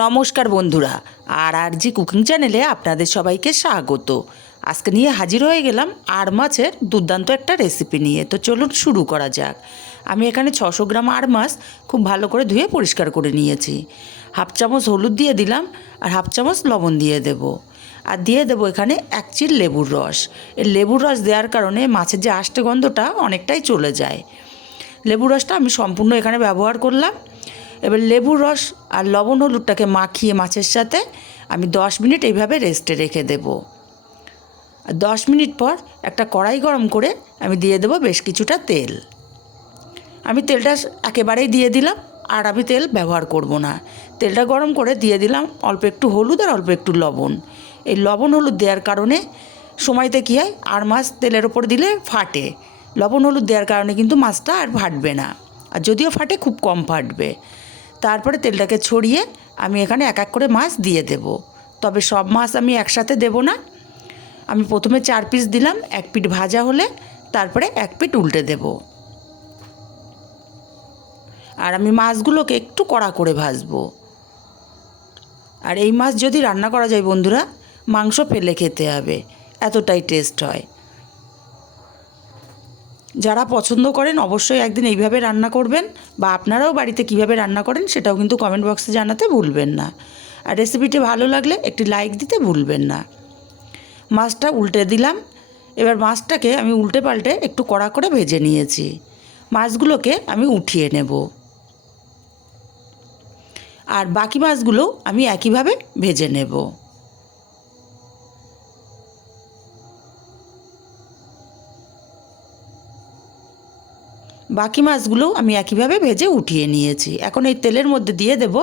নমস্কার বন্ধুরা, আর আর জি কুকিং চ্যানেলে আপনাদের সবাইকে স্বাগত। আজকে নিয়ে হাজির হয়ে গেলাম আর মাছের দুর্দান্ত একটা রেসিপি নিয়ে। তো চলুন শুরু করা যাক। আমি এখানে ছশো গ্রাম আর মাছ খুব ভালো করে ধুয়ে পরিষ্কার করে নিয়েছি। হাফ চামচ হলুদ দিয়ে দিলাম আর হাফ চামচ লবণ দিয়ে দেব। আর দিয়ে দেবো এখানে এক চিল লেবুর রস। এই লেবুর রস দেওয়ার কারণে মাছের যে আষ্টে গন্ধটা অনেকটাই চলে যায়। লেবুর রসটা আমি সম্পূর্ণ এখানে ব্যবহার করলাম। এবার লেবুর রস আর লবণ হলুদটাকে মাখিয়ে মাছের সাথে আমি দশ মিনিট এইভাবে রেস্টে রেখে দেব। আর দশ মিনিট পর একটা কড়াই গরম করে আমি দিয়ে দেবো বেশ কিছুটা তেল। আমি তেলটা একেবারেই দিয়ে দিলাম, আর আমি তেল ব্যবহার করব না। তেলটা গরম করে দিয়ে দিলাম অল্প একটু হলুদ আর অল্প একটু লবণ। এই লবণ হলুদ দেওয়ার কারণে সময়তে কী হয়, আর মাছ তেলের ওপর দিলে ফাটে। লবণ হলুদ দেওয়ার কারণে কিন্তু মাছটা আর ফাটবে না। আর যদিও ফাটে, খুব কম ফাটবে। তারপরে তেলটাকে ছড়িয়ে আমি এখানে এক এক করে মাছ দিয়ে দেব। তবে সব মাছ আমি একসাথে দেব না। আমি প্রথমে চার পিস দিলাম, এক পিঠ ভাজা হলে তারপরে এক পিঠ উল্টে দেব। আর আমি মাছগুলোকে একটু কড়া করে ভাজবো। আর এই মাছ যদি রান্না করা যায় বন্ধুরা, মাংস ফেলে খেতে হবে। এতটাই টেস্ট হয়। যারা পছন্দ করেন অবশ্যই একদিন এইভাবে রান্না করবেন বা আপনারাও বাড়িতে কীভাবে রান্না করেন সেটাও কিন্তু কমেন্ট বক্সে জানাতে ভুলবেন না। আর রেসিপিটি ভালো লাগলে একটি লাইক দিতে ভুলবেন না। মাছটা উল্টে দিলাম। এবার মাছটাকে আমি উল্টে পাল্টে একটু কড়া করে ভেজে নিয়েছি। মাছগুলোকে আমি উঠিয়ে নেব। আর বাকি মাছগুলো আমি একইভাবে ভেজে নেব। বাকি মাছগুলো আমি একইভাবে ভেজে উঠিয়ে নিয়েছি। এখন এই তেলের মধ্যে দিয়ে দেব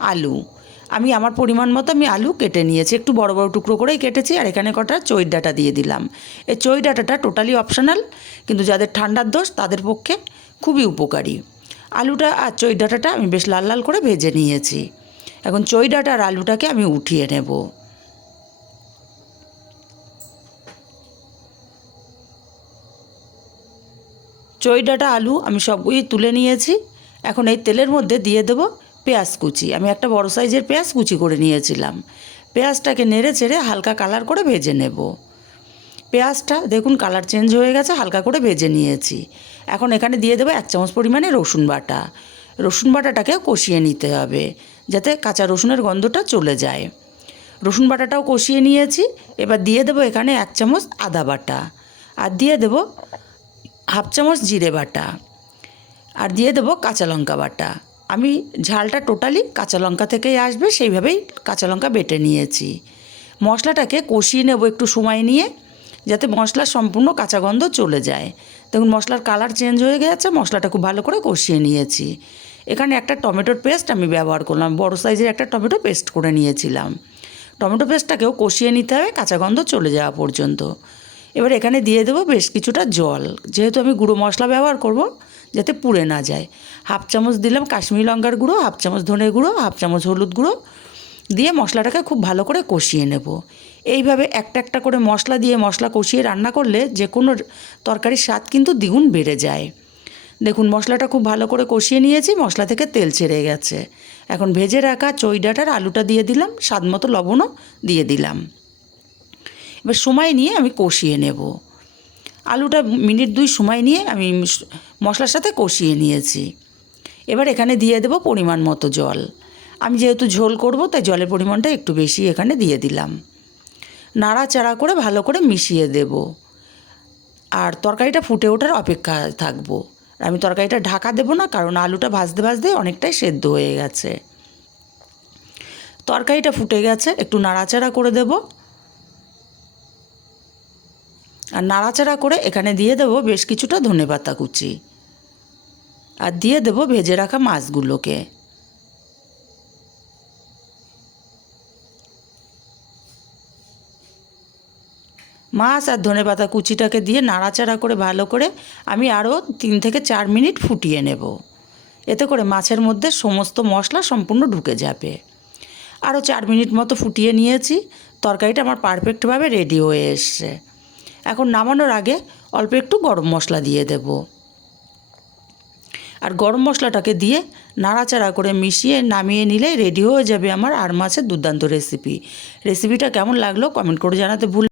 আলু। আমি আমার পরিমাণ মতো আমি আলু কেটে নিয়েছি। একটু বড় বড় টুকরো করেই কেটেছি আর এখানে কটা চই ডাটা দিয়ে দিলাম। এই চই ডাটাটা টোটালি অপশনাল, কিন্তু যাদের ঠান্ডার দোষ তাদের পক্ষে খুবই উপকারী। আলুটা আর চই ডাটাটা আমি বেশ লাল লাল করে ভেজে নিয়েছি। এখন চই ডাটা আর আলুটাকে আমি উঠিয়ে নেব। চই, ডাটা, আলু আমি সবগুলি তুলে নিয়েছি। এখন এই তেলের মধ্যে দিয়ে দেবো পেঁয়াজ কুচি। আমি একটা বড় সাইজের পেঁয়াজ কুচি করে নিয়েছিলাম। পেঁয়াজটাকে নেড়ে চেড়ে হালকা কালার করে ভেজে নেব। পেঁয়াজটা দেখুন কালার চেঞ্জ হয়ে গেছে, হালকা করে ভেজে নিয়েছি। এখন এখানে দিয়ে দেবো এক চামচ পরিমাণে রসুন বাটা। রসুন বাটাটাকে কষিয়ে নিতে হবে, যাতে কাঁচা রসুনের গন্ধটা চলে যায়। রসুন বাটাটাও কষিয়ে নিয়েছি। এবার দিয়ে দেবো এখানে এক চামচ আদা বাটা। আর দিয়ে দেবো হাফ চামচ জিরে বাটা আর দিয়ে দেবো কাঁচা লঙ্কা বাটা। আমি ঝালটা টোটালি কাঁচা লঙ্কা থেকেই আসবে, সেইভাবেই কাঁচা লঙ্কা বেটে নিয়েছি। মশলাটাকে কষিয়ে নেব একটু সময় নিয়ে, যাতে মশলার সম্পূর্ণ কাঁচা গন্ধ চলে যায়। দেখুন, মশলার কালার চেঞ্জ হয়ে গেছে, মশলাটা খুব ভালো করে কষিয়ে নিয়েছি। এখানে একটা টমেটোর পেস্ট আমি ব্যবহার করলাম, বড় সাইজের একটা টমেটো পেস্ট করে নিয়েছিলাম। টমেটো পেস্টটাকেও কষিয়ে নিতে হবে, কাঁচা গন্ধ চলে যাওয়া পর্যন্ত। এবার এখানে দিয়ে দেবো বেশ কিছুটা জল। যেহেতু আমি গুঁড়ো মশলা ব্যবহার করব, যাতে পুড়ে না যায়। হাফ চামচ দিলাম কাশ্মীরি লঙ্কার গুঁড়ো, হাফ চামচ ধনের গুঁড়ো, হাফ চামচ হলুদ গুঁড়ো। দিয়ে মশলাটাকে খুব ভালো করে কষিয়ে নেব। এইভাবে একটা একটা করে মশলা দিয়ে মশলা কষিয়ে রান্না করলে যে কোনো তরকারির স্বাদ কিন্তু দ্বিগুণ বেড়ে যায়। দেখুন, মশলাটা খুব ভালো করে কষিয়ে নিয়েছি, মশলা থেকে তেল ছেড়ে গেছে। এখন ভেজে রাখা চই ডাটার আলুটা দিয়ে দিলাম, স্বাদ মতো লবণও দিয়ে দিলাম। এবার সময় নিয়ে আমি কষিয়ে নেব। আলুটা মিনিট দুই সময় নিয়ে আমি মশলার সাথে কষিয়ে নিয়েছি। এবার এখানে দিয়ে দেব পরিমাণ মতো জল। আমি যেহেতু ঝোল করব, তাই জলের পরিমাণটা একটু বেশি এখানে দিয়ে দিলাম। নাড়াচাড়া করে ভালো করে মিশিয়ে দেব। আর তরকারিটা ফুটে ওঠার অপেক্ষা থাকব। আমি তরকারিটা ঢাকা দেবো না, কারণ আলুটা ভাজতে ভাজতে অনেকটাই সেদ্ধ হয়ে গেছে। তরকারিটা ফুটে গেছে, একটু নাড়াচাড়া করে দেবো। আর নাড়াচাড়া করে এখানে দিয়ে দেবো বেশ কিছুটা ধনে পাতা কুচি। আর দিয়ে দেবো ভেজে রাখা মাছগুলোকে। মাছ আর ধনে পাতা কুচিটাকে দিয়ে নাড়াচাড়া করে ভালো করে আমি আরও তিন থেকে চার মিনিট ফুটিয়ে নেব। এতে করে মাছের মধ্যে সমস্ত মশলা সম্পূর্ণ ঢুকে যাবে। আরও চার মিনিট মতো ফুটিয়ে নিয়েছি। তরকারিটা আমার পারফেক্টভাবে রেডি হয়ে এসছে। এখন নামানোর আগে অল্প একটু গরম মশলা দিয়ে দেব। আর গরম মশলাটাকে দিয়ে নাড়াচাড়া করে মিশিয়ে নামিয়ে নিলে রেডি হয়ে যাবে আমার আর মাছের দুর্দান্ত রেসিপি রেসিপিটা কেমন লাগল কমেন্ট করে জানাতে ভুল